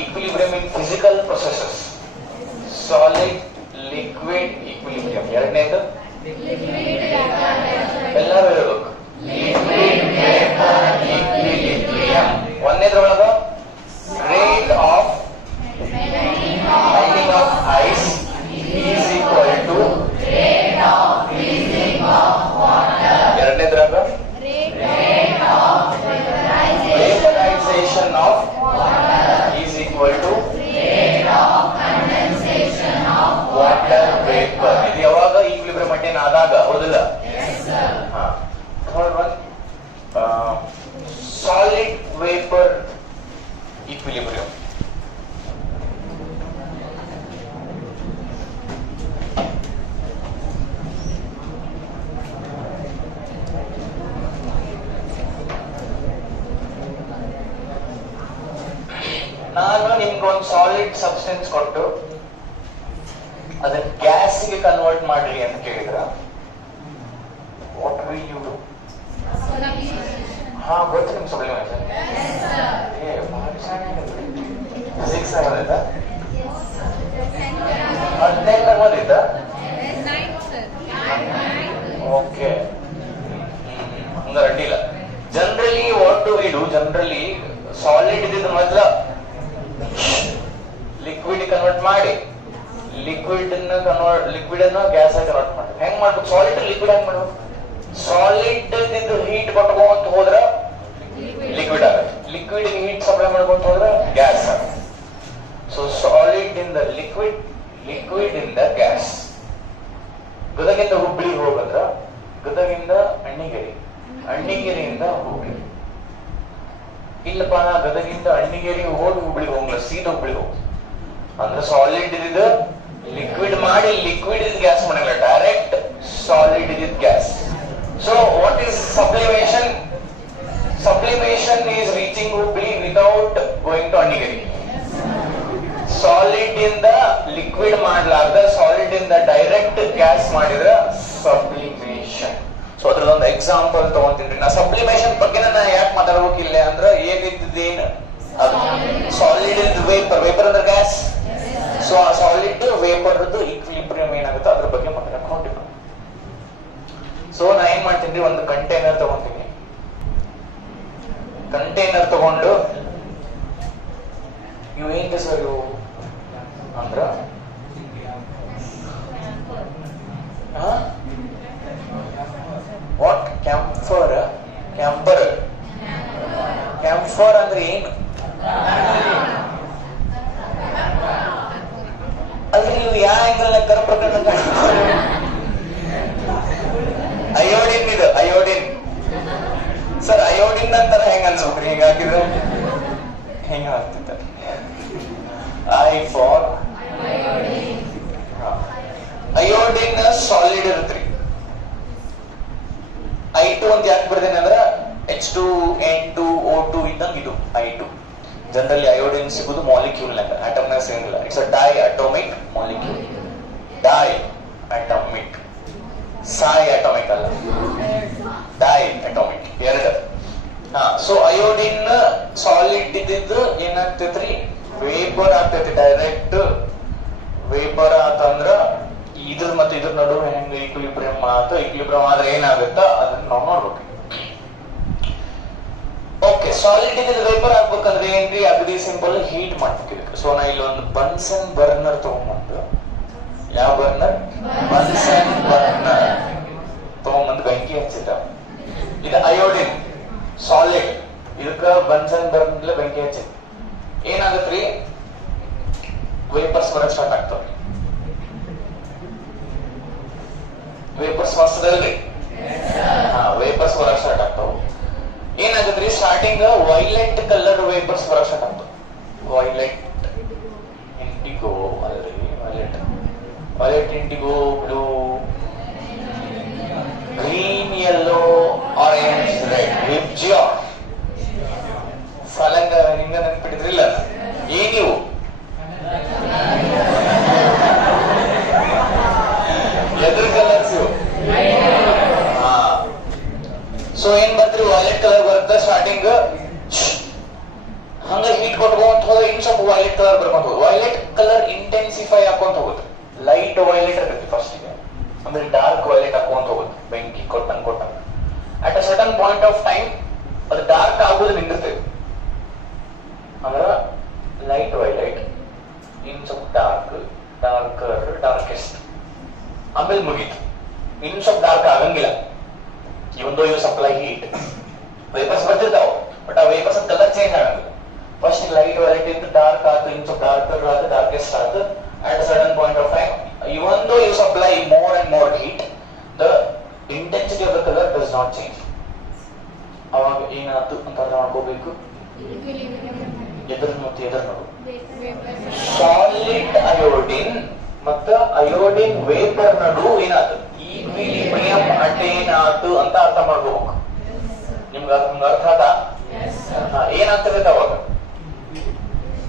Equilibrium in physical processes. Solid liquid equilibrium. ಎರಡನೇದು ಎಲ್ಲರೂ ಹೇಳ್ಬೇಕು, ಲಿಕ್ವಿಡ್ ವೇಪರ್ ಈಕ್ವಿಲಿಬ್ರಿಯಂ. ಒಂದನೇದ್ರೊಳಗ rate of melting of ice is equal to rate of freezing of water. ಎರಡನೇದ್ರಾಗ rate of vaporization of water is equal to rate of condensation of water vapor. ಇದು ಯಾವಾಗ equilibrium maintain ಆದಾಗ, ಹೌದಿಲ್ಲ? Yes sir. Third one solid vapour equilibrium. ನಾನು ನಿಮ್ಗೆ ಒಂದು solid substance ಕೊಟ್ಟು ಅದನ್ನ ಗ್ಯಾಸ್ಗೆ ಕನ್ವರ್ಟ್ ಮಾಡ್ರಿ ಅಂತ ಕೇಳಿದ್ರ, ವಾಟ್ ವಿಲ್ ಯು ಡು? ಹಾ, ಗೊತ್ತು ನಿಮ್ಗೆ ಸಬ್ಲಿಮೇಷನ್. ಫಿಸಿಕ್ಸ್ ಆಗೋದೈತಾ? 15 ಬಂದಿದ್ದ? ಓಕೆ, ಹಂಗಾರೆ ಅಡ್ಡಿಲ್ಲ. Generally what do we do? Generally solid ಇದ್ದಿದ್ದು ಮೊದಲ ಲಿಕ್ವಿಡ್ ಕನ್ವರ್ಟ್ ಮಾಡಿ, ಲಿಕ್ವಿಡ್ ಅನ್ನ ಗ್ಯಾಸ್ ಆಗಿ ಕನ್ವರ್ಟ್ ಮಾಡಿ. ಹೆಂಗ್ ಮಾಡ್ಬೇಕು? ಸಾಲಿಡ್ ಲಿಕ್ವಿಡ್ ಹೆಂಗ್ ಮಾಡ್ಬೇಕು? ಸಾಲಿಡ್ ಇದ್ದು ಹೀಟ್ ಕೊಟ್ಕೊಂತ ಹೋದ್ರ ಲಿಕ್ವಿಡ್ ಆಗುತ್ತೆ, ಲಿಕ್ವಿಡ್ ಹೀಟ್ ಸಪ್ಲೈ ಮಾಡ್ಕೊಂತ ಹೋದ್ರ ಗ್ಯಾಸ್ ಆಗುತ್ತೆ. ಸೊ ಸಾಲಿಡ್ ಇಂದ ಲಿಕ್ವಿಡ್, ಲಿಕ್ವಿಡ್ ಇಂದ ಗ್ಯಾಸ್. ಗದಗಿಂದ ಹುಬ್ಳಿ ಹೋಗಂದ್ರ ಗದಗಿಂದ ಅಣ್ಣಿಗೇರಿ, ಅಣ್ಣಿಗೇರಿಯಿಂದ ಹುಬ್ಳಿ. ಇಲ್ಲಪ್ಪ ನಾ ಗದಗಿಂದ ಅಣ್ಣಿಗೇರಿ ಹೋಗಿ ಹುಬ್ಳಿಗೆ ಹೋಗಲ್ಲ, ಸೀದಾ ಹುಬ್ಳಿಗೆ ಹೋಗ ಅಂದ್ರೆ ಸಾಲಿಡ್ ಇದ್ದಿದ್ದು ಲಿಕ್ವಿಡ್ ಮಾಡಿ, ಲಿಕ್ವಿಡ್ ಇದ್ ಗ್ಯಾಸ್ ಮಾಡಲ್ಲ, ಡೈರೆಕ್ಟ್ ಸಾಲಿಡ್ ಇದ್ದಿದ್ gas. So what is sublimation? Sublimation is reaching Hubli without going to Anigari. Solid ಇಂದ ಲಿಕ್ವಿಡ್ ಮಾಡಲಾರ್ದ, ಸಾಲಿಡ್ ಇಂದ ಡೈರೆಕ್ಟ್ ಗ್ಯಾಸ್ ಮಾಡಿದ್ರ ಸಬ್ಲಿಮೇಷನ್. ಸೊ ಅದ್ರದೊಂದು ಎಕ್ಸಾಂಪಲ್ ತಗೊಂತೀನಿ. ನಾ ಸಬ್ಲಿಮೇಷನ್ ಬಗ್ಗೆ ನಾನು ಯಾಕೆ ಮಾತಾಡ್ಬೇಕಿಲ್ಲ ಅಂದ್ರೆ, ಏನಿದ್ದೇನು ಅದು ಸಾಲಿಡ್ ಇಸ್ ವೇಪರ್, ವೇಪರ್ ಅಂದ್ರೆ ಗ್ಯಾಸ್. ಸೊ ಆ ಸಾಲಿಡ್ ವೇಪರ್ ಈಕ್ವಿಲಿಬ್ರಿಯಂ ಏನಾಗುತ್ತೆ ಅದ್ರ ಬಗ್ಗೆ ಮಾತಾಡಕ್ ಹೊಂಟಿಲ್ಲ. ಸೊ ನಾ ಏನ್ ಮಾಡ್ತೀನಿ, ಒಂದು ಕಂಟೈನರ್ ತಗೊಂತೀನಿ. ಕಂಟೈನರ್ ತಗೊಂಡು ಇವು ಏನ್ ಸರ್ ಇವು ಅಂದ್ರ ವಾಟ್? ಕ್ಯಾಂಫರ್. ಕ್ಯಾಂಪರ್, ಕ್ಯಾಂಫರ್ ಅಂದ್ರೆ ಏನು? ಅಲ್ಲಿ ನೀವು ಯಾವ ಆಂಗಲ್ ಕರ ಪ್ರಕರಣ? ಅಯೋಡಿನ್. ಇದು ಅಯೋಡಿನ್ ಸರ್. ಅಯೋಡಿನ್ ಅಂತಾರ ಹೆಂಗ ಅನ್ಸ್ಬೇಕ್ರಿ? ಹಿಂಗ ಹಾಕಿದ್ರೆ ಹೆಂಗ ಆಗ್ತಿತ್ತ? ಐ ಫಾರ್ ಅಯೋಡಿನ್ ಸಾಲಿಡ್ ಇರುತ್ರಿ. I2 ಅಂತ ಯಾಕೆ ಬರ್ದೇನೆ ಅಂದ್ರೆ H2N2O2 ಇದ್ದಂಗೆ ಇದು I2. ಜನರಲಿ ಅಯೋಡಿನ್ ಸಿಗುದು ಮಾಲಿಕ್ಯೂಲ್ ನಾಗ, ಆಟಮ್ ನಾಗ ಸಿಗಂಗಿಲ್ಲ. It's a diatomic molecule. Diatomic, ಸಾಯ್ ಅಟೋಮಿಕ್ ಅಲ್ಲ, ಡೈ ಅಟೋಮಿಕ್ ಎರಡು. ಸೊ ಅಯೋಡಿನ್ ಸಾಲಿಡ್ ಇದ್ದಿದ್ದು ಏನಾಗ್ತೈತ್ರಿ? ವೇಪರ್ ಆಗ್ತೈತಿ. ಡೈರೆಕ್ಟ್ ವೇಪರ್ ಆತಂದ್ರ ಇದ್ರ ಮತ್ತೆ ಇದ್ರ ನಡುವೆ ಹೆಂಗ ಈಕ್ವಿಲಿಬ್ರಿಯಂ ಆತ. ಈಕ್ವಿಲಿಬ್ರಿಯಂ ಆದ್ರೆ ಏನಾಗುತ್ತ ಅದನ್ನ ನಾವು ನೋಡ್ಬೇಕು. ಓಕೆ, ಸಾಲಿಡ್ ಇದ್ದಿದ್ದು ವೇಪರ್ ಆಗ್ಬೇಕಂದ್ರೆ ಏನ್ರಿ? ಅಗದಿ ಸಿಂಪಲ್, ಹೀಟ್ ಮಾಡ್ಬೇಕು. ಸೊ ನಾ ಇಲ್ಲಿ ಒಂದು ಬನ್ಸನ್ ಬರ್ನರ್ ತಗೊಂಡ್ಬಂದು, ಯಾವ ಬರ್ನರ್? ಬನ್ಸನ್ ಬರ್ನರ್ ತಗೊಂಡ್ಬಂದು ಬೆಂಕಿ ಹಚ್ಚಿದ. ಇದು ಅಯೋಡಿನ್ ಸಾಲಿಡ್, ಇದಕ್ಕ ಬನ್ಸನ್ ಬರ್ನರ್ ಬೆಂಕಿ ಹಚ್ಚಿದ. ಏನಾಗತ್ರಿ? ವೇಪರ್ಸ್ ಬರಕ್ ಸ್ಟಾರ್ಟ್ ಆಗ್ತಾವ್ರಿ. ವೇಪರ್ಸ್ ಬರ್ತದಲ್ರಿ? ವೇಪರ್ಸ್ ಬರಕ್ ಸ್ಟಾರ್ಟ್ ಆಗ್ತಾವ. ಏನಾಗತ್ರಿ? ಸ್ಟಾರ್ಟಿಂಗ್ ವೈಲೆಟ್ ಕಲರ್ ವೇಪರ್ಸ್ ಬರಕ್ ಸ್ಟಾರ್ಟ್ ಆಗ್ತಾವ. ವೈಲೆಟ್ ಇಂಡಿಗೋ ಅಲ್ರಿ, violet indigo, blue, green, yellow, orange, red, VIBGYOR. ಫಲಂಗ ನಿಂಗ ನೆನ್ಪಿಟ್ಟಿದ್ರಿಲ್ಲ? ಏನಿವು? ಎದ್ರ ಕಲರ್ಸ್ ಇವು? ಸೊ ಏನ್ ಬರ್ತ್ರಿ? ವೈಲೆಟ್ ಕಲರ್ ಬರುತ್ತೆ ಸ್ಟಾರ್ಟಿಂಗ್. ಹಂಗ ಹೀಟ್ ಕೊಟ್ಕೊಂತ ಹೋದ್ರೆ ಇನ್ ಸ್ವಲ್ಪ ವೈಲೆಟ್ ಕಲರ್ ಬರ್ಕೊಂತ ಹೋಗುದು. ವೈಲೆಟ್ ಕಲರ್ ಇಂಟೆನ್ಸಿಫೈ ಹಾಕೊಂತ ಹೋಗುತ್ತೆ. ಲೈಟ್ ವೈಲೆಟ್ ಇರ್ತೈತಿ ಫಸ್ಟ್ ಗೆ, ಆಮೇಲೆ ಡಾರ್ಕ್ ವೈಲೆಟ್ ಹಾಕೊಂತ ಹೋಗುತ್ತೆ. ಬೆಂಕಿ ಕೊಟ್ಟಂಗ at a certain point of time ಅದು ಡಾರ್ಕ್ ಆಗೋದು ನಿಂದಿರ್ತೈತಿ. ಅಂದ್ರ ಲೈಟ್ ವೈಲೆಟ್ ಇನ್ ಸ್ವಲ್ಪ ಡಾರ್ಕರ್ ಡಾರ್ಕೆಸ್ಟ್, ಆಮೇಲೆ ಮುಗೀತು. ಇನ್ ಸ್ವಲ್ಪ ಡಾರ್ಕ್ ಆಗಂಗಿಲ್ಲ. Even though you supply heat, vapours ಬರ್ತಿರ್ತಾವ, ಬಟ್ ಆ ವೇಪರ್ಸ್ ಕಲರ್ ಚೇಂಜ್ ಆಗಂಗಿಲ್ಲ. ಫಸ್ಟ್ ಲೈಟ್ ವೈಲೆಟ್ ಇಂದ ಡಾರ್ಕ್ ಆಯ್ತು, ಇನ್ ಸ್ವಲ್ಪ ಡಾರ್ಕರ್ ಆಯ್ತು, ಡಾರ್ಕೆಸ್ಟ್ ಆಯ್ತು. At a certain point of time, even though you supply more and more heat, the intensity of the color does not change. ಅವಾಗ ಏನಾಯ್ತು ಅಂತ ಅರ್ಥ ಮಾಡ್ಕೋಬೇಕು. ಸಾಲಿಡ್ ಅಯೋಡಿನ್ ಮತ್ತು ಅಯೋಡಿನ್ ವೇಪರ್ ನಡು ಏನಾಯ್ತು, ಈಕ್ವಿಲಿಬ್ರಿಯಂ ಅಟೇನ್ ಆಯ್ತು ಅಂತ ಅರ್ಥ ಮಾಡ್ಕೋಬೇಕು. ನಿಮ್ಗೆ ಅರ್ಥ ಆಯ್ತಾ? ಏನಾಗ್ತದೆ ಅವಾಗ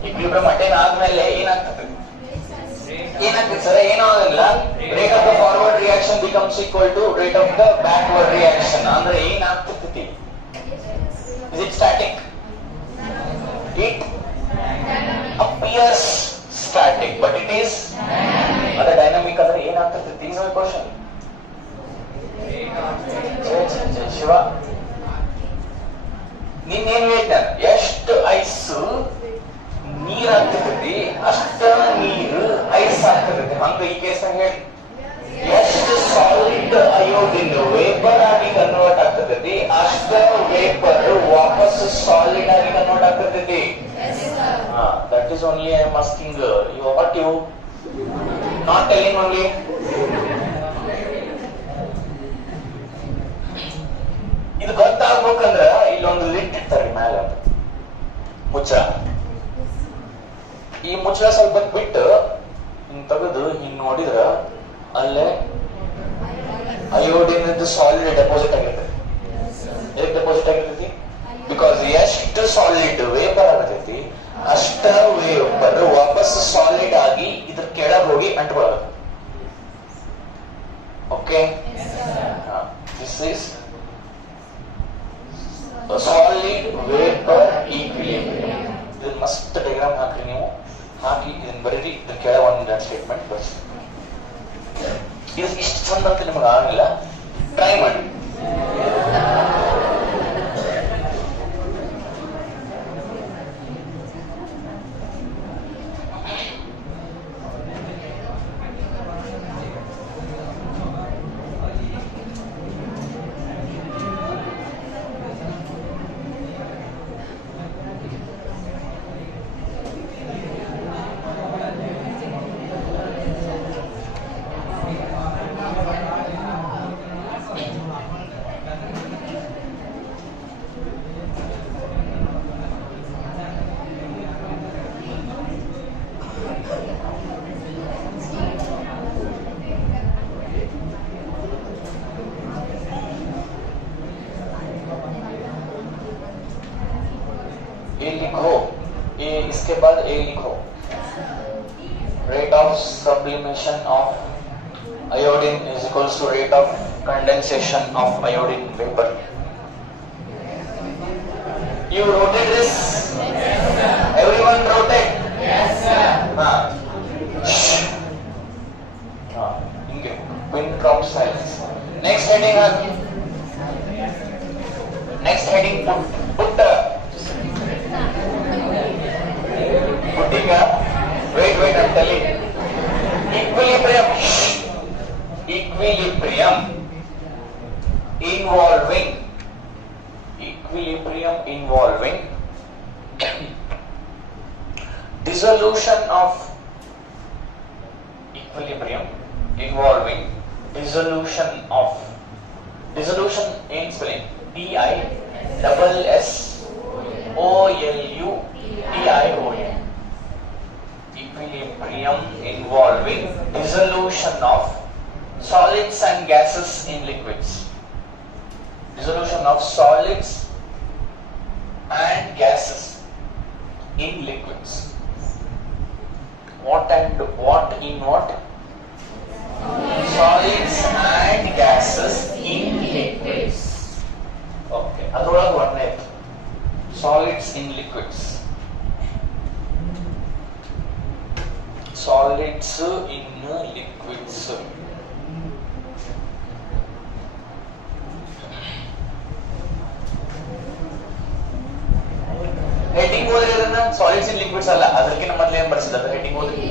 ಈಕ್ವಿಲಿಬ್ರಿಯಂ ಅಟೇನ್ ಆದ್ಮೇಲೆ ಏನಾಗ್ತದೆ? ಏನಾಗ್ತದೆ ಸರ್? ಏನೋ ಆಗಲ್ಲ. Rate of the forward reaction becomes equal to rate of the backward reaction. ಅಂದ್ರೆ ಏನಾಗ್ತೈತಿ? Is it static? It appears static but it is ಅದ ಡೈನಾಮಿಕ್. ಅಂದ್ರೆ ಏನಾಗ್ತೈತಿ? No question. ಶಿವ ನಿನ್ನೇನ್ ಹೇಳ್ತಾನ? ಎಷ್ಟು ಐಸ್ ನೀರ್ ಆಗ್ತೈತಿ ಅಷ್ಟ ನೀರು ಐಸ್ ಆಗ್ತೈತಿ. ಹಂಗ ಈ ಕೇಸ್ನಾಗ ಹೇಳಿ, ಎಷ್ಟು ಸಾಲಿಡ್ ಅಯೋಡಿನ್ ವೇಪರ್ ಆಗಿ ಕನ್ವರ್ಟ್ ಆಗ್ತೈತಿ ಅಷ್ಟ ವೇಪರ್ ವಾಪಸ್ ಸಾಲಿಡ್ ಆಗಿ ಕನ್ವರ್ಟ್ ಆಗ್ತೈತಿ. That is only I am asking you what you not telling only. ಇದು ಗೊತ್ತಾಗ್ಬೇಕಂದ್ರ ಇಲ್ಲೊಂದು ಲಿಡ್ ಇರ್ತಾರೆ ಮ್ಯಾಲ ಮುಚ್ಚ. ಈ ಮುಚ್ಚಳ ಸ್ವಲ್ಪ ಬಿಟ್ಟು ಹಿಂಗ್ ತೆಗೆದು ಹಿಂಗ್ ನೋಡಿದ್ರ ಅಲ್ಲೇ ಅಯೋಡಿನ್ ಸಾಲಿಡ್ ಡೆಪಾಸಿಟ್ ಆಗಿರ್ತೈತಿ. ಹೇಗೆ ಡೆಪಾಸಿಟ್ ಆಗಿರ್ತೈತಿ? ಬಿಕಾಸ್ ಎಷ್ಟು ಸಾಲಿಡ್ ವೇಪರ್ ಆಗತೈತಿ ಅಷ್ಟ ವೇಪರ್ ವಾಪಸ್ ಸಾಲಿಡ್ ಆಗಿ ಇದ್ರ ಕೆಳಗೆ ಹೋಗಿ ಅಂಟ್ಕೊಳ್ಳುತ್ತೆ. Okay, this is solid vapour equilibrium. ಇದನ್ನ ಮಸ್ತ್ ಡೈಗ್ರಾಮ್ ಹಾಕ್ರಿ ನೀವು. ಹಾಕಿ ಇದನ್ನ ಬರೀರಿ, ಇದನ್ನ ಕೆಳ ಒಂದು ಸ್ಟೇಟ್ಮೆಂಟ್ ಬರ್ಸಿ. ಇದು ಇಷ್ಟು ಚಂದ ಅಂತ ನಿಮಗೆ ಆಗಲಿಲ್ಲ, ಟ್ರೈ ಮಾಡಿ. ए लिखो, ए इसके बाद ए लिखो. Rate of sublimation of iodine is equals to rate of condensation of iodine vapor. You wrote it this? Yes, sir. Everyone wrote it? Yes, sir. Pin drop silence. Next heading. Next heading. Put. Putting up. Wait, I'm telling. Equilibrium involving dissolution of dissolution in spelling DISSOLUTION. Equilibrium involving dissolution of solids and gases in liquids. Dissolution of solids and gases in liquids. What in what? Solids and gases in liquids. Okay, ಅದರೊಳಗೆ ಒಂದೇ solids in liquids. Solids in liquids. Heading ಓದ್ರಿ ಅದನ್ನ. Solids ಇನ್ liquids ಅಲ್ಲ, ಅದಕ್ಕಿಂತ ಮೊದಲು ಏನ್ ಬರ್ಸಿದ heading ಓದ್ರಿ.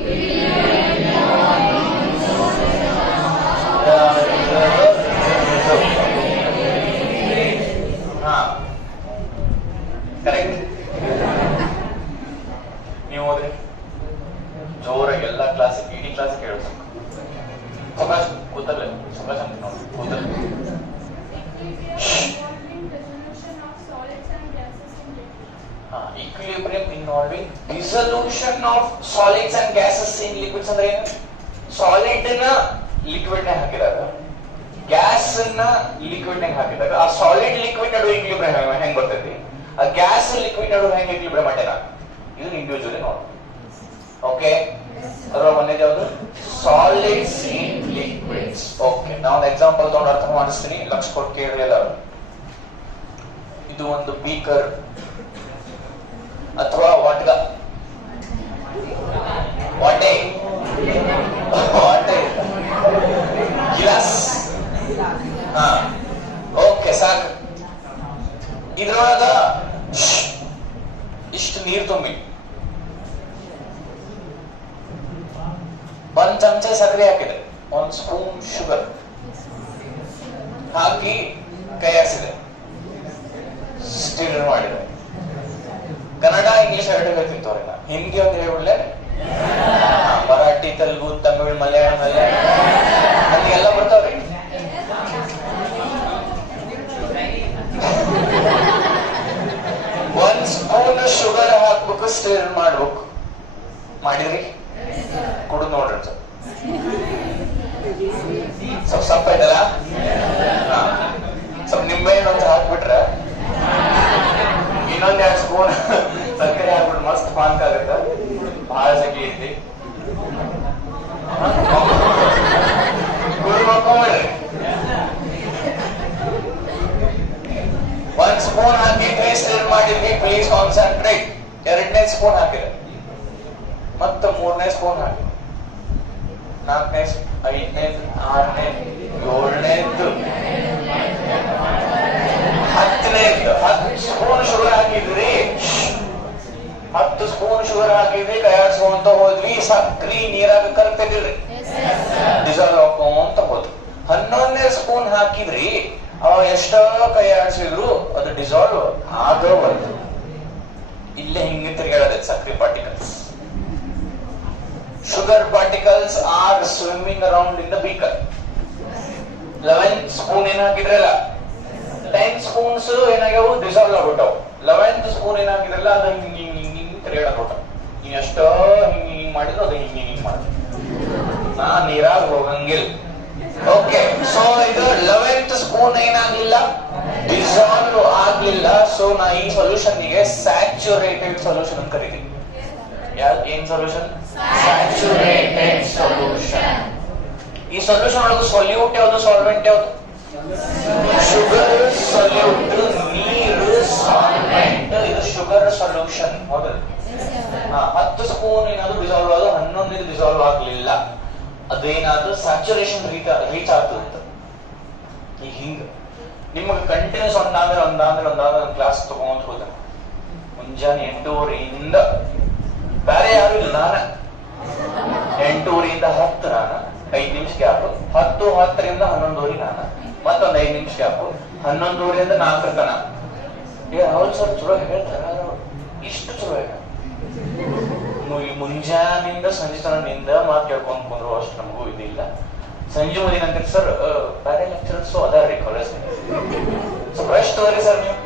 ಹಾ ಕರೆಕ್ಟ್. ನೀವು ಹೋದ್ರಿ ಜೋರಾಗಿ ಎಲ್ಲಾ ಕ್ಲಾಸ್ ಇಡೀ ಕ್ಲಾಸ್ ಕೇಳಬೇಕು. ಸುಭಾಷ್ ಕೂತಲ್ಲ, ಸುಭಾಷ್ ಅಂತ ನೋಡಿ ಕೂತಲ್ಲ. Equilibrium involving dissolution of solids and gases in liquids ಅಂದ್ರೆ ಏನು? ಸಾಲಿಡ್ ನ ಲಿಕ್ವಿಡ್ ನ ಹಾಕಿದಾಗ, ಗ್ಯಾಸ್ ನ ಲಿಕ್ವಿಡ್ ನ ಹಾಕಿದಾಗ ಆ ಸಾಲಿಡ್ ಲಿಕ್ವಿಡ್ ನಡುವೆ ಈಕ್ವಿಲಿಬ್ರಿಯಂ ಹೆಂಗ್ ಬರ್ತೈತಿ, ಆ ಗ್ಯಾಸ್ ಲಿಕ್ವಿಡ್ ನಡುವೆ ಹೆಂಗ್ ಈಕ್ವಿಲಿಬ್ರಿಯಂ ಮಾಡ್ಯಾರ, ಇದು ಇಂಡಿವಿಜುವಲಿ ನೋಡಿ. ಓಕೆ, ಅದರ ಒಂದೇ ಯಾವುದು? ಸಾಲಿಡ್ಸ್ ಇನ್ ಲಿಕ್ವಿಡ್ಸ್. ಓಕೆ, ನಾವು ಒಂದು ಎಕ್ಸಾಂಪಲ್ ತಗೊಂಡು ಅರ್ಥ ಮಾಡಿಸ್ತೀನಿ, ಲಕ್ಷ ಕೊಟ್ಟು ಕೇಳಿ ಎಲ್ಲರೂ. ಇದು ಒಂದು ಬೀಕರ್ ಅಥವಾ ವಾಟಗ, ವಾಟೆ ವಾಟೆ ಗ್ಲಾಸ್. ಹಾ ಓಕೆ ಸಾಕು. ಇದ್ರೊಳಗ ಇಷ್ಟು ನೀರು ತುಂಬಿ, ಒಂದ್ ಚಮಚ ಸಕ್ಕರೆ ಹಾಕಿದೆ, ಒಂದ್ ಸ್ಪೂನ್ ಶುಗರ್ ಹಾಕಿ ಕೈ ಆಡಿಸಿದೆ, ಸ್ಟಿರ್ ಮಾಡಿದೆ. ಕನ್ನಡ ಇಂಗ್ಲಿಷ್ ಎರಡು ಹೇಳ್ತಿತ್ತು ಅವ್ರಿಗೆ, ಹಿಂದಿ ಒಂದು ಹೇಳ್ಬಿಡ್ಲೆ, ಮರಾಠಿ ತೆಲುಗು ತಮಿಳ್ ಮಲಯಾಳಂ ಎಲ್ಲ ಬರ್ತಾವ್ರಿ. ಒಂದ್ ಸ್ಪೂನ್ ಶುಗರ್ ಹಾಕ್ಬೇಕು, ಸ್ಟಿರ್ ಮಾಡ್ಬೇಕು. ಮಾಡಿದ್ರಿ? ಕುಡಿದು ನೋಡ್ರಿ ಸ್ವಲ್ಪ ಸಪ್ಪ ಇದಲ್ಲ, ಸ್ವಲ್ಪ ನಿಂಬೆ ಹಣ್ಣು ಹಾಕ್ಬಿಟ್ರೆ ಇನ್ನೊಂದ್ 2 ಸ್ಪೂನ್ ಸಕ್ಕರೆ ಹಾಕ್ಬಿಟ್ಟು ಮಸ್ತ್ ಪಾನ್ಕ ಆಗತ್ತ. ಬಹಳ ಸಗಿ ಐತಿ, ಮಕ್ಕೊಂಬಿಡ್ರಿ. 1 ಸ್ಪೂನ್ ಹಾಕಿದ್ವಿ, ಸ್ಟಿರ್ ಮಾಡಿದ್ವಿ, ಪ್ಲೀಸ್ ಕಾನ್ಸಂಟ್ರೇಟ್. 2ನೇ ಸ್ಪೂನ್ ಹಾಕಿದ್ರೆ, ಮತ್ತೆ 3ನೇ ಸ್ಪೂನ್ ಹಾಕಿ, 4ನೇ, 5ನೇ, 6ನೇ, 7ನೇದ್ದು, 10ನೇದ್ದು. 10 ಸ್ಪೂನ್ ಶುಗರ್ ಹಾಕಿದ್ರಿ, 10 ಸ್ಪೂನ್ ಶುಗರ್ ಹಾಕಿದ್ವಿ, ಕೈಯಾಡ್ಸ್ಕೊಂತ ಹೋದ್ವಿ. ಸಕ್ರಿ ನೀರಾಗ ಕರ್ತಿದ್ರಿ, ಡಿಸಾಲ್ವ್ ಹಾಕೊಂತ ಹೋದ್ವಿ. 11ನೇ ಸ್ಪೂನ್ ಹಾಕಿದ್ರಿ, ಅವ ಎಷ್ಟೋ ಕೈ ಆಡಿಸಿದ್ರು ಅದು ಡಿಸಾಲ್ವ್ ಆಗಬಾರ್ದು. ಇಲ್ಲೇ ಹಿಂಗೆ ತಿರುಗಾಡೋದು ಸಕ್ರಿ particles. Sugar particles are swimming around in the beaker. 11th spoon ಏನ್ ಹಾಕಿದ್ರಲ್ಲ, 10 ಸ್ಪೂನ್ಸ್ ಏನಾಗ್ಯಾವು, ಡಿಸಾಲ್ವ್ ಆಗ್ಬಿಟ್ಟವು. 11th ಸ್ಪೂನ್ ಏನ್ ಹಾಕಿದ್ರಲ್ಲ, ಅದು ಹಿಂಗ್ ಹಿಂಗ್ ಹಿಂಗ್ ಹಿಂಗ್ ತಿರುಗಾಡಬಿಟ್ಟ. ನೀವು ಎಷ್ಟೋ ಹಿಂಗ್ ಹಿಂಗ್ ಮಾಡಿದ್ರು ಅದು ಹಿಂಗ್ ಹಿಂಗ್ ಹಿಂಗ್ ಮಾಡಿದ್ರು, ನಾ ನೀರಾಗ ಹೋಗಂಗಿಲ್ಲ. ಓಕೆ, ಸೊ ಇದು 11th ಸ್ಪೂನ್ ಏನಾಗಿಲ್ಲ, ಡಿಸಾಲ್ವ್ ಆಗ್ಲಿಲ್ಲ. ಸೊ ನಾ ಈ ಸೊಲ್ಯೂಷನ್ ಗೆ ಸ್ಯಾಚುರೇಟೆಡ್ ಸೊಲ್ಯೂಷನ್ ಅಂತ ಕರಿತೀವಿ. ಏನ್ ಸೊಲ್ಯೂಷನ್? Saturated solution. ಈ ಸೊಲ್ಯೂಷನ್ ಒಳಗೆ ಸೊಲ್ಯೂಟ್ ಯಾವುದು, ಸಾಲ್ವೆಂಟ್ ಯಾವುದು? ಶುಗರ್ ಸೊಲ್ಯೂಟ್, ನೀರು ಸಾಲ್ವೆಂಟ್. ಇದು ಶುಗರ್ ಸೊಲ್ಯೂಷನ್. ಹೌದಲ್ಲ? 10 ಸ್ಪೂನ್ ಏನಾದ್ರು ಡಿಸಾಲ್ವ್ ಆದ್ರು, 11 ಡಿಸಾಲ್ವ್ ಆಗ್ಲಿಲ್ಲ, ಅದೇನಾದ್ರು ಸ್ಯಾಚುರೇಷನ್ ರೀಚ್ ಆಗ್ತದೆ. ಈಗ ಹಿಂಗ ನಿಮಗೆ ಕಂಟಿನ್ಯೂಸ್ ಒಂದಾದ್ಮೇಲೆ ಕ್ಲಾಸ್ ತಗೊಂಡ್ ಹೋದ, ಮುಂಜಾನೆ 8:30 ಬೇರೆ ಯಾರು ಇಲ್ಲ, ನಾನು 8:30 10 ನಾನು 5 ನಿಮಿಷ ಗ್ಯಾಪ್, 10:10 11:30 ನಾನು ಮತ್ತೊಂದು 5 ನಿಮಿಷ ಗ್ಯಾಪ್, 11:30 4 ತನ. ಅವ್ರು ಸ್ವಲ್ಪ ಚಲೋ ಹೇಳ್ತಾರ, ಇಷ್ಟು ಚಲೋ ಹೇಳ. ಮುಂಜಾನಿಂದ ಸಂಜೆ ತನದಿಂದ ಮಾತು ಕೇಳ್ಕೊಂಡ್ ಕುಂದ್ರು ಅಷ್ಟು ನಮಗೂ ಇದಿಲ್ಲ. ಸಂಜೆ ಮುಂದಿನ ಸರ್ ಬೇರೆ ಲೆಕ್ಚರರ್ಸ್ ಅದಾರ್ರಿ ಕಾಲೇಜ್, ಸ್ವಲ್ಪ ರೆಸ್ಟ್ ತಗೋರಿ ಸರ್ ನೀವು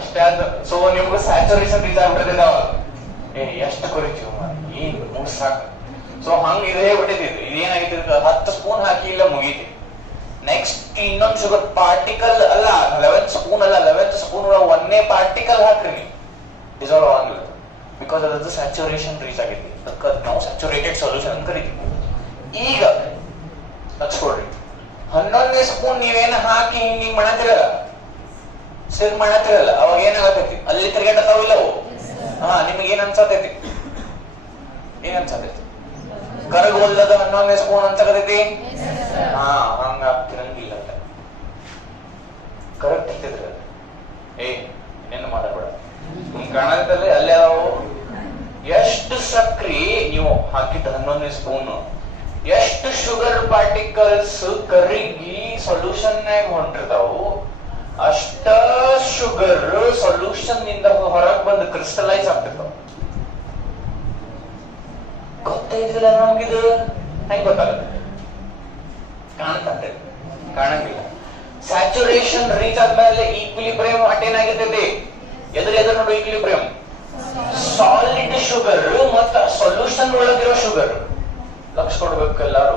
ಅಷ್ಟೇ ಆದ. ಸೊ ನಿಮ್ಗೆ ಸ್ಯಾಚುರೇಷನ್ ರೀಚ್ ಆಗ್ಬಿಟ್ಟಿದೆ. ಅವಾಗ ಎಷ್ಟು ಕೊರಿತೀವಿ ಏನ್ ಮೂರ್ ಸಾಕು. ಸೊ ಹಂಗ ಇದೇ ಬಿಟ್ಟಿದ್ದು. ಇದೇನಾಗಿತ್ತು, 10 ಸ್ಪೂನ್ ಹಾಕಿ ಇಲ್ಲ ಮುಗೀತಿ. ನೆಕ್ಸ್ಟ್ ಇನ್ನೊಂದು ಶುಗರ್ ಪಾರ್ಟಿಕಲ್ ಅಲ್ಲ, 11th ಸ್ಪೂನ್ ಅಲ್ಲ, 11th ಸ್ಪೂನ್ 1ನೇ ಪಾರ್ಟಿಕಲ್ ಹಾಕ್ರಿ ನೀವು, ಡಿಸಾಲ್ವ್ ಆಗಿಲ್ಲ. ಬಿಕಾಸ್ ಅದ್ರದ್ದು ಸ್ಯಾಚುರೇಷನ್ ರೀಚ್ ಆಗೈತಿ, ಅದಕ್ಕೆ ನಾವು ಸ್ಯಾಚುರೇಟೆಡ್ ಸೊಲ್ಯೂಷನ್ ಅಂತ ಕರಿತೀವಿ. ಈಗ ಹಚ್ಕೊಡ್ರಿ, 11ನೇ ಸ್ಪೂನ್ ನೀವೇನ ಹಾಕಿ ಹಿಂಗ್ ಮಾಡತ್ತಿರಲ್ಲ, ಸ್ಟಿರ್ ಮಾಡತ್ತಿರಲ್ಲ, ಅವಾಗ ಏನಾಗತೈತಿ, ಅಲ್ಲಿ ತಿರ್ಗಾಟತಾವಿಲ್ಲ ಅವು. ನಿಮ್ಗೆ ಏನ್ ಅನ್ಸತೈತಿ? ಏನ್ ಅನ್ಸತೈತಿ? ಕರಗೋಲ್ದದ 11ನೇ ಸ್ಪೂನ್ ಅನ್ಸಕತೈತಿ? ಹಾ, ಹಂಗ ಆಗ್ತಿರಂಗಿಲ್ಲ. ಕರೆಕ್ಟ್ ಇರ್ತಿದ್ರಿ ಅದು. ಏನು ಮಾಡಬೇಡ, ಕಾಣದಲ್ಲಿ ಅಲ್ಲೇ ಅವು. ಎಷ್ಟು ಸಕ್ರಿ ನೀವು ಹಾಕಿದ್ದ 11ನೇ ಸ್ಪೂನ್, ಎಷ್ಟು ಶುಗರ್ ಪಾರ್ಟಿಕಲ್ಸ್ ಕರಿಗಿ ಸೊಲ್ಯೂಷನ್ ಹೊಂಟಿರ್ತಾವು, ಅಷ್ಟ ಶುಗರ್ ಸೊಲ್ಯೂಷನ್ ನಿಂದ ಹೊರಗೆ ಬಂದು ಕ್ರಿಸ್ಟಲೈಸ್ ಆಗ್ತಿರ್ತಾವ. ಗೊತ್ತಾಯ್ತಿಲ್ಲ ನಮಗಿದು? ಹೆಂಗ್ ಗೊತ್ತಾಗುತ್ತೆ? ಕಾಣ್ತಂತೆ? ಕಾಣಂಗಿಲ್ಲ. ಸ್ಯಾಚುರೇಷನ್ ರೀಚ್ ಆದ್ಮೇಲೆ ಈಕ್ವಿಲಿಬ್ರಿಯಂ ಅಟೇನ್ ಆಗಿರ್ತೈತಿ. ಎದುರು ನೋಡು ಈಕ್ವಿಲಿಬ್ರಿಯಂ. ಸಾಲಿಡ್ ಶುಗರ್ ಮತ್ತ ಸೊಲ್ಯೂಷನ್ ಒಳಗಿರೋ ಶುಗರ್ ಲಕ್ಷ ಕೊಡ್ಬೇಕು ಎಲ್ಲಾರು.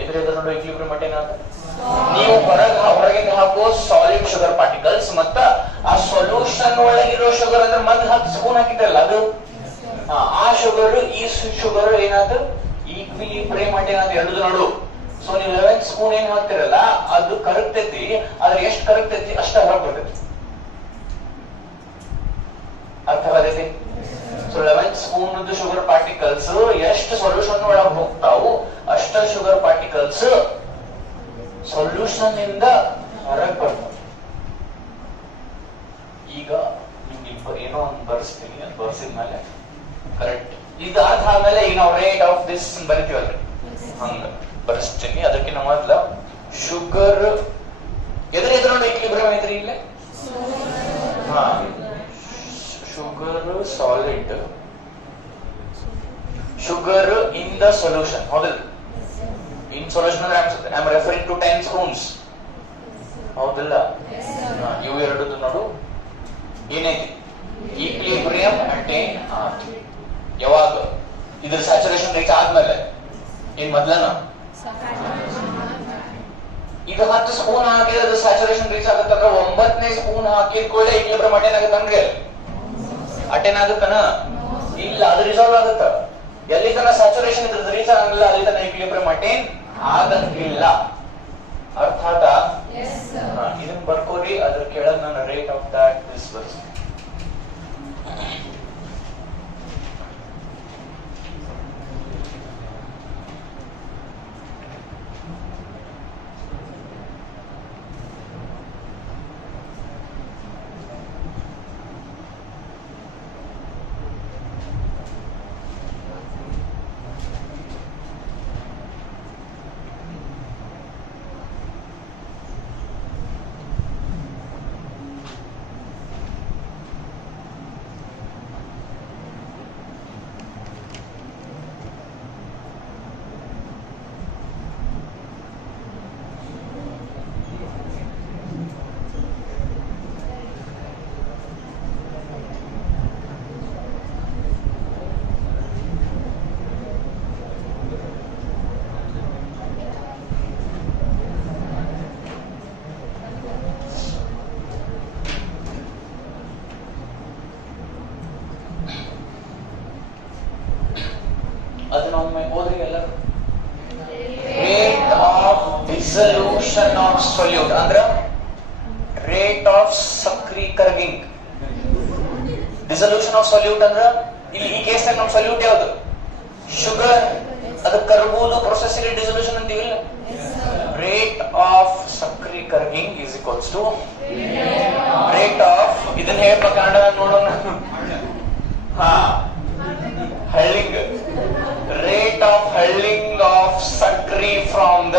ಎದುರು ನೋಡು ಈಕ್ವಿಲಿಬ್ರಿಯಂ ಅಟೇನ್ ಆಗ. ನೀವು ಹೊರಗಿಂದ ಹಾಕೋ ಸಾಲಿಡ್ ಶುಗರ್ ಪಾರ್ಟಿಕಲ್ಸ್ ಮತ್ತ ಆ ಸೊಲ್ಯೂಷನ್ ಒಳಗಿರೋ ಶುಗರ್ ಅಂದ್ರೆ ಮತ್ತೆ 10 ಸ್ಪೂನ್ ಹಾಕಿದ್ರಲ್ಲ ಅದು, ಆ ಶುಗರ್ ಈ ಶುಗರ್ ಏನಾದ್ರು ಈಕ್ವಿಲಿಬ್ರಿಯಂ ಅಟೇನ್ ಆದ ಎರಡು ನೋಡು. ಸೊ ನೀವು 11 ಸ್ಪೂನ್ ಏನ್ ಹಾಕ್ತಿರಲ್ಲ ಅದು ಕರಗ್ತೈತಿ, ಆದ್ರೆ ಎಷ್ಟು ಕರಗ್ತೈತಿ ಅಷ್ಟ ಹೊರಗೆ ಬರ್ತೈತಿ. ಅರ್ಥವಾಗೈತಿ? ಸೊ 11 ಸ್ಪೂನ್ ಶುಗರ್ ಪಾರ್ಟಿಕಲ್ಸ್ ಎಷ್ಟು ಸೊಲ್ಯೂಷನ್ ಒಳಗೆ ಹೋಗ್ತಾವು ಅಷ್ಟ ಶುಗರ್ ಪಾರ್ಟಿಕಲ್ಸ್ ಸೊಲ್ಯೂಷನ್ ಇಂದ ಹೊರಗೆ ಬರ್ತಾವ. ಈಗ ನಿಮ್ಗೆ ಏನೋ ಒಂದು ಬರ್ಸ್ತೀನಿ, ಅದು ಬರ್ಸಿದ್ಮೇಲೆ ಕರೆಕ್ಟ್ ಇದಾದ್ಮೇಲೆ ಈಗ ನಾವು ರೇಟ್ ಆಫ್ ದಿಸ್ ಬರಿತೀವಲ್ರಿ, ಹಂಗ ಬರ್ಸ್ತೀನಿ. ಅದಕ್ಕಿಂತ ಮೊದಲ ಶುಗರ್ ಎದುರು ನೋಡಿ ಈಕ್ವಿಲಿಬ್ರಿಯಂ ಐತ್ರಿ ಇಲ್ಲೇ. ಹಾ, sugar solid, sugar in the solution. ಹೌದಲ್ಲ? ಇನ್ ಸೊಲ್ಯೂಷನ್ ಅಂದ್ರೆ I am referring to 10 spoons. ಹೌದಲ್ಲ? ಇವು ಎರಡದು ನೋಡು ಏನೈತಿ? ಈಕ್ವಿಲಿಬ್ರಿಯಂ ಅಟೇನ್ ಆಯ್ತು. ಯಾವಾಗ? ಇದ್ರ ಸ್ಯಾಚುರೇಷನ್ ರೀಚ್ ಆದ್ಮೇಲೆ. ಏನ್ ಮೊದ್ಲನ ಇದು 10 ಸ್ಪೂನ್ ಹಾಕಿದ್ರೆ ಸ್ಯಾಚುರೇಷನ್ ರೀಚ್ ಆಗುತ್ತಂದ್ರೆ 9ನೇ ಸ್ಪೂನ್ ಹಾಕಿದ ಕೂಡಲೇ ಈಕ್ವಿಲಿಬ್ರಿಯಂ ಅಟೇನ್ ಆಗುತ್ತಂದ್ರೆ ಅಟೇನ್ ಆಗುತ್ತನ? ಇಲ್ಲ, ಅದು ರಿಸಾಲ್ವ್ ಆಗುತ್ತ. ಎಲ್ಲಿ ತನ ಸ್ಯಾಚುರೇಷನ್ ಇದ್ರದ್ದು ರೀಚ್ ಆಗಂಗಿಲ್ಲ ಅಲ್ಲಿ ತನ ಈಕ್ವಿಲಿಬ್ರಿಯಂ ಅಟೇನ್ ಆಗಂಗಿಲ್ಲ. ಅರ್ಥ ಆತಾ? ಇದನ್ನ ಬರ್ಕೋರಿ. ಅದ್ರ ಕೆಳಗೆ ನಾನು ರೇಟ್ ಆಫ್ ದಟ್ ದಿಸ್ ಬರ್ಸ್. ಅದನ್ನ ಒಮ್ಮೆ ಓದ್ರಿ ಎಲ್ಲರೂ. Rate of dissolution of solute ಅಂದ್ರ ರೇಟ್ ಆಫ್ ಸಕ್ರೀಕರಣೆ. ಡಿಸಲ್ಯೂಷನ್ ಆಫ್ ಸೊಲ್ಯೂಟ್ ಅಂದ್ರ ಇಲ್ಲಿ ಈ ಕೇಸ್ನಾಗ ನಮ್ ಸೊಲ್ಯೂಟ್ ಯಾವುದು? ಶುಗರ್. ಅದು ಕರಗುವುದು ಪ್ರೊಸೆಸ್ ಅಲ್ಲಿ ಡಿಸಲ್ಯೂಷನ್ ಅಂತೀವಿಲ್ಲ. ರೇಟ್ ಆಫ್ ಸಕ್ರೀಕರಣೆ is equals to rate of, ಇದನ್ನ ಹೇಳ್ಬೇಕು ಕನ್ನಡ ನೋಡೋಣ. ಹಾ, ಹಳ್ಳಿಂಗ್. ರೇಟ್ ಆಫ್ ಹಳ್ಳಿಂಗ್ ಆಫ್ ಸಕ್ರಿ ಫ್ರಾಮ್ ದ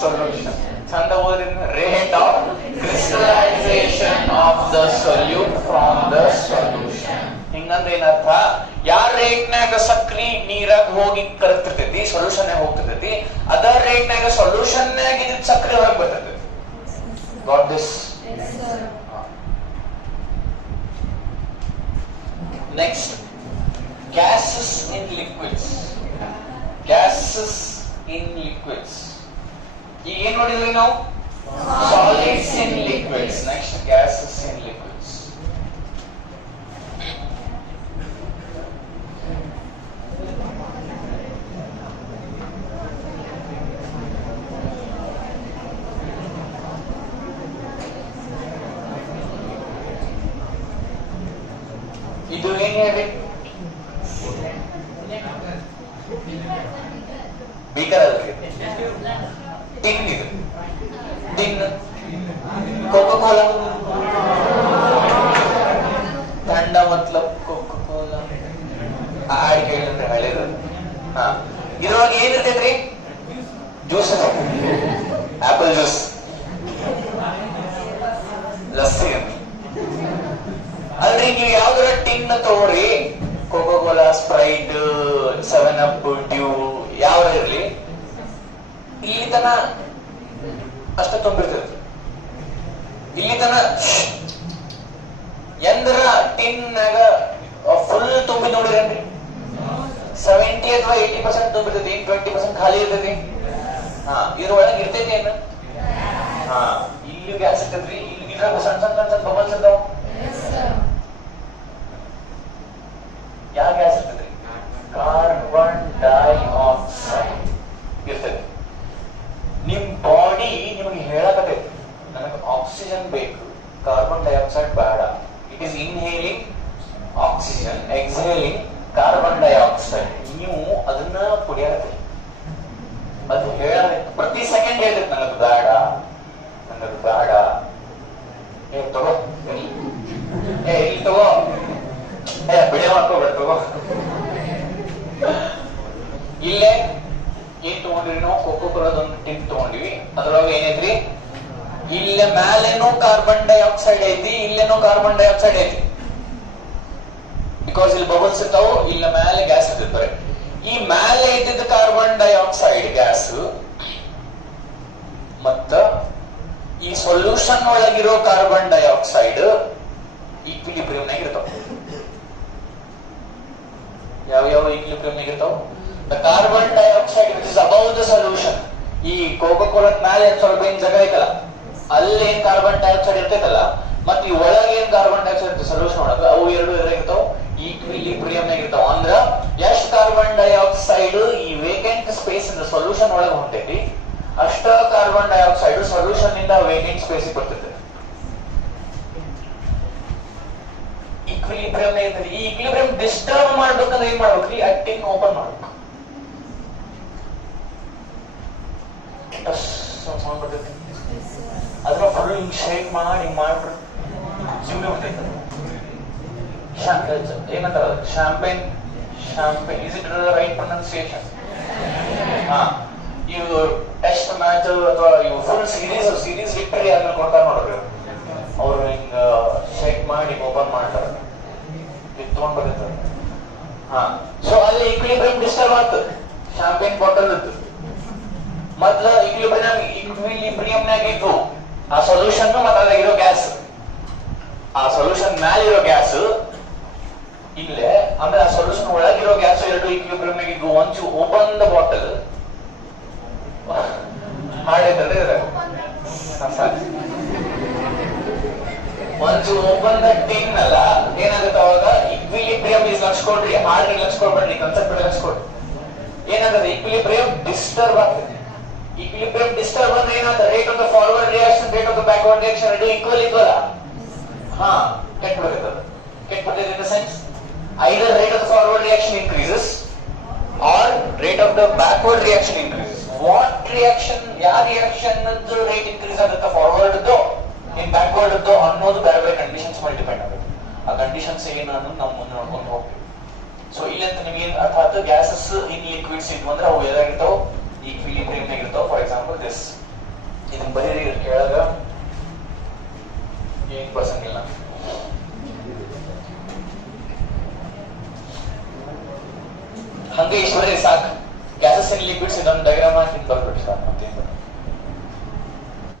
ಸೊಲ್ಯೂಷನ್. ಚಂದ ಓದ್ರಿಂದ. Rate of crystallisation of the solute from the solution. ಹಿಂಗಂದ್ರೆ ಏನರ್ಥ? ಯಾರ ರೇಟ್ನಾಗ ಸಕ್ರಿ ನೀರಾಗ ಹೋಗಿ ಕರಗ್ತಿರ್ತೈತಿ, ಸೊಲ್ಯೂಷನ್ ಹೋಗ್ತಿರ್ತೈತಿ, ಅದರ ರೇಟ್ನಾಗ ಸೊಲ್ಯೂಷನ್ ಇದ್ ಸಕ್ರಿ ಹೊರಗೆ ಬರ್ತೈತಿ. Got this? Next, gases in liquids. Gases in liquids. ಈಗ ಏನ್ ನೋಡಿದ್ವಿ ನಾವು? Solids in liquids. Next, gases in liquids. ಇದು ಏನ್ ಹೇಳಿ? ಬೀಕರ್ ಅಲ್ರಿ, ಟಿನ್ ಇದು, ಟಿನ್. ಕೋಕೋ ಕೋಲಾ ठंडा मतलब कोको कोला ಆಡ್ ಕೇಳಿದ್ರೆ ಹಳೇದು. ಹಾ, ಇದ್ರೊಳಗೆ ಏನಿರ್ತೈತ್ರಿ? Juice, apple juice, lassi. ಅಲ್ರಿ ನೀವು ಯಾವ್ದಾರ ಟಿನ್ ತಗೋರಿ, cocoa Cola, Sprite, 7up, due ಯಾವ ಇರ್ಲಿ, ಇಲ್ಲಿ ತನ ಅಷ್ಟ ತುಂಬಿರ್ತೈತಿ. ಇಲ್ಲಿ ತನ ಎಂದ್ರ ಟಿನ್ನಾಗ ಫುಲ್ ತುಂಬಿ ನೋಡಿರೇನ್ರಿ? 70 ಅಥವಾ 80% ತುಂಬಿರ್ತೈತಿ, 20% ಖಾಲಿ ಇರ್ತೈತಿ. ಹಾ, ಇದ್ರೊಳಗೆ ಇರ್ತೈತಿ ಏನು? ಹಾ, ಇಲ್ಲಿ ಗ್ಯಾಸ್ ಇರ್ತೈತ್ರಿ, ಇಲ್ಲಿ ಇದ್ರಾಗ ಸಣ್ಣ ಸಣ್ಣ ಸಣ್ಣ ಬಬಲ್ಸ್ ಇರ್ತಾವ. ಯಾವ ಗ್ಯಾಸ್ ಇರ್ತೈತ್ರಿ? ಕಾರ್ಬನ್ ಡೈಆಕ್ಸೈಡ್ ಇರ್ತೈತಿ. ನಿಮ್ ಬಾಡಿ ನಿಮಗೆ ಹೇಳಕತ್ತೈತಿ, ನನಗೆ ಆಕ್ಸಿಜನ್ ಬೇಕು, ಕಾರ್ಬನ್ ಡೈಆಕ್ಸೈಡ್ ಬೇಡ. It is inhaling oxygen, exhaling carbon dioxide. ನೀವು ಅದನ್ನ ಕುಡಿಯಕತ್ತೀರಿ, ಅದು ಹೇಳ ಪ್ರತಿ ಸೆಕೆಂಡ್ ಹೇಳಿದ್ರೆ ನನಗದು ಬೇಡ, ನನಗದು ಬೇಡ, ತಗೋ ಇಲ್ಲಿ ತಗೋ, ಬಿಳೆ ಮಾಡ್ಕೋಬೇಡ, ತಗೋ. ಇಲ್ಲೇ ಏನ್ ತಗೊಂಡ್ರಿ ನಾವು? ಕೋಕೋ ಕೋಲಾದೊಂದು ಟಿನ್ ತಗೊಂಡ್ವಿ, ಅದ್ರೊಳಗೆ ಏನೈತ್ರಿ? ಇಲ್ಲೇ ಮ್ಯಾಲೇನೋ ಕಾರ್ಬನ್ ಡೈಆಕ್ಸೈಡ್ ಐತಿ, ಇಲ್ಲೇನೋ ಕಾರ್ಬನ್ ಡೈಆಕ್ಸೈಡ್ ಐತಿ. ಬಿಕಾಸ್ ಇಲ್ಲಿ ಬಬಲ್ಸ್ ಇರ್ತಾವ, ಇಲ್ಲ ಮೇಲೆ ಗ್ಯಾಸ್ ಇರ್ತಿರ್ತಾರೆ. ಈ ಮೇಲೆ ಇದ್ದಿದ್ದ ಕಾರ್ಬನ್ ಡೈಆಕ್ಸೈಡ್ ಗ್ಯಾಸ್ ಮತ್ತ ಈ ಸೊಲ್ಯೂಷನ್ ಒಳಗಿರೋ ಕಾರ್ಬನ್ ಡೈಆಕ್ಸೈಡ್ ಈಕ್ವಿಲಿಬ್ರಿಯಂನಾಗ ಇರ್ತಾವ. ಯಾವ ಈಕ್ವಿಲಿಬ್ರಿಯಂನಾಗ ಇರ್ತಾವ? The carbon dioxide which is above the solution. ಈ ಕೋಕೋ ಕೋಲಾ ಮೇಲೆ ಸ್ವಲ್ಪ ಏನ್ ಜಾಗ ಐತಲ್ಲ, ಅಲ್ಲಿ ಏನ್ ಕಾರ್ಬನ್ ಡೈಆಕ್ಸೈಡ್ ಇರ್ತೈತಲ್ಲ, ಮತ್ತೆ ಈ ಒಳಗೆ ಏನ್ ಕಾರ್ಬನ್ ಡೈಆಕ್ಸೈಡ್ ಇರ್ತದೆ ಸೊಲ್ಯೂಷನ್ ಒಳಗ, ಅವು ಎರಡು ಇರ್ತಾವ, ಈಕ್ವಿಲಿಬ್ರಿಯಂನಾಗ ಇರ್ತಾವ. ಅಂದ್ರ ಎಷ್ಟು ಕಾರ್ಬನ್ ಡೈಆಕ್ಸೈಡ್ ಈ ವೇಕೆಂಟ್ ಸ್ಪೇಸ್ ಇಂದ ಸೊಲ್ಯೂಷನ್ ಒಳಗೆ ಹೊಂಟೈತಿ, ಅಷ್ಟ ಕಾರ್ಬನ್ ಡೈಆಕ್ಸೈಡ್ ಸೊಲ್ಯೂಷನ್ ಇಂದ ವೇಕೆಂಟ್ ಸ್ಪೇಸ್ ಬರ್ತೈತೆ. ಈಕ್ವಿಲಿಬ್ರಿಯಂ ಇರ್ತದೆ. ಈ ಈಕ್ವಿಲಿಬ್ರಿಯಂ ಡಿಸ್ಟರ್ಬ್ ಮಾಡ್ಬೇಕಂದ್ರೆ ಏನ್ ಮಾಡ್ಬೇಕ್ರಿ? ಟಿನ್ ಓಪನ್ ಮಾಡ್ಬೇಕು. ಸೌಂಡ್ ಬರ್ತೈತಿ, ಅದ್ರ ಫುಲ್ ಹಿಂಗ್ ಶೇಕ್ ಮಾಡಿ ಮಾಡ್ಬಿಟ್ಟು ಸುಮ್ಮನೆ ಹೊಂಟೈತೆ. ಏನಂತಾರ champagne, champagne, is it right pronunciation? ಹಾ, ಇವು ಟೆಸ್ಟ್ ಮ್ಯಾಚ್ ಅಥವಾ ಇವು ಫುಲ್ ಸೀರೀಸ್ ವಿಕ್ಟರಿ ಆದ್ಮೇಲೆ ಕೊಡ್ತಾರ ನೋಡ್ರಿ, ಅವ್ರು ಹಿಂಗ ಶೇಕ್ ಮಾಡಿ ಓಪನ್ ಮಾಡ್ತಾರ, ತಗೊಂಡ್ ಬರ್ತೈತೆ. ಹಾ, ಸೊ ಅಲ್ಲಿ ಈಕ್ವಿಲಿಬ್ರಿಯಂ ಡಿಸ್ಟರ್ಬ್ ಆಗ್ತದೆ. ಶಾಂಪೇನ್ ಬಾಟಲ್ ಇತ್ತು, ಮೊದ್ಲ ಈಕ್ವಿಲಿಬ್ರಿಯಂನಾಗ ಇದ್ದು ಆ ಸೊಲ್ಯೂಷನ್ ಮತ್ತೆ ಅದ್ರಾಗಿರೋ ಗ್ಯಾಸ್, ಆ ಸೊಲ್ಯೂಷನ್ ಮ್ಯಾಲಿರೋ ಗ್ಯಾಸ್ ಇಲ್ಲೇ, ಅಂದ್ರೆ ಆ ಸೊಲ್ಯೂಷನ್ ಒಳಗಿರೋ ಗ್ಯಾಸ್ ಎರಡು ಈಕ್ವಿಲಿಬ್ರಿಯಂನಾಗ ಇದ್ದು. Once you open the bottle, ಹಾಡೈತಲ್ರಿ ಇದ್ರಾಗ, once you open the tin ಅಲ್ಲ, ಏನಾಗುತ್ತೆ ಅವಾಗ? ಈಕ್ವಿಲಿಬ್ರಿಯಂ ಇಸ್ ಲಕ್ಷಕೊಡ್ರಿ, ಹಾರ್ಡ್ ಲಕ್ಷಕೊಡ್ಬೇಡ್ರಿ, ಕನ್ಸೆಪ್ಟ್ ಲಕ್ಷಕೊಡ್ರಿ. ಏನಾಗುತ್ತೆ? ಈಕ್ವಿಲಿಬ್ರಿಯಂ ಡಿಸ್ಟರ್ಬ್ ಆಗ್ತದೆ. ಈಕ್ವಿಲಿಬ್ರಿಯಂ ಡಿಸ್ಟರ್ಬ್ ಅಂದ್ರೆ ಏನಾಗುತ್ತೆ? Rate of the forward reaction, rate of the backward reaction ಎರಡು ಈಕ್ವಲ್. ಹಾ, ಕೆಟ್ಟಬಿಡುತ್ತೆ. ಕೆಟ್ಟಬಿಡುತ್ತೆ in the sense either rate of the forward reaction increases or rate of the backward reaction increases. What reaction, ಯಾವ reaction rate increase ಆಗುತ್ತೆ, forward ಇನ್ backward ಅನ್ನೋದು ಬೇರೆ ಬೇರೆ conditions ಮೇಲೆ ಡಿಪೆಂಡ್ ಆಗುತ್ತೆ. ಆ ಕಂಡೀಷನ್ಸ್ ಏನು ಅನ್ನೋದು ನಾವು ಮುಂದೆ ನೋಡ್ಕೊಂಡು ಹೋಗ್ತೀವಿ. ಸೊ ಇಲ್ಲಂತ ನಿಮ್ಗೆ ಏನ್ ಅರ್ಥ ಆಯ್ತು? ಗ್ಯಾಸಸ್ ಇನ್ ಲಿಕ್ವಿಡ್ಸ್ ಇದ್ವು ಅಂದ್ರೆ ಅವು ಎಲ್ಲಾಗಿರ್ತಾವ? ಈಕ್ವಿಲಿಬ್ರಿಯಂನಾಗ ಇರ್ತಾವ. ಫಾರ್ ಎಕ್ಸಾಂಪಲ್ ದಿಸ್, ಇದನ್ನ ಬರೀರಿ ಕೇಳಾಗ ಏನ್ ಬರ್ಸಂಗಿಲ್ಲ. ಹಂಗೆ ಈಶ್ವರೇ ಸಾಕು. ಗ್ಯಾಸಸ್ ಇನ್ ಲಿಕ್ವಿಡ್ಸ್ ಇದೊಂದು ಡಯಾಗ್ರಾಮ್ ಹಾಕಿ ಬರ್ಬಿಟ್ಟು ಸಾಕು, ಮತ್ತೇನ್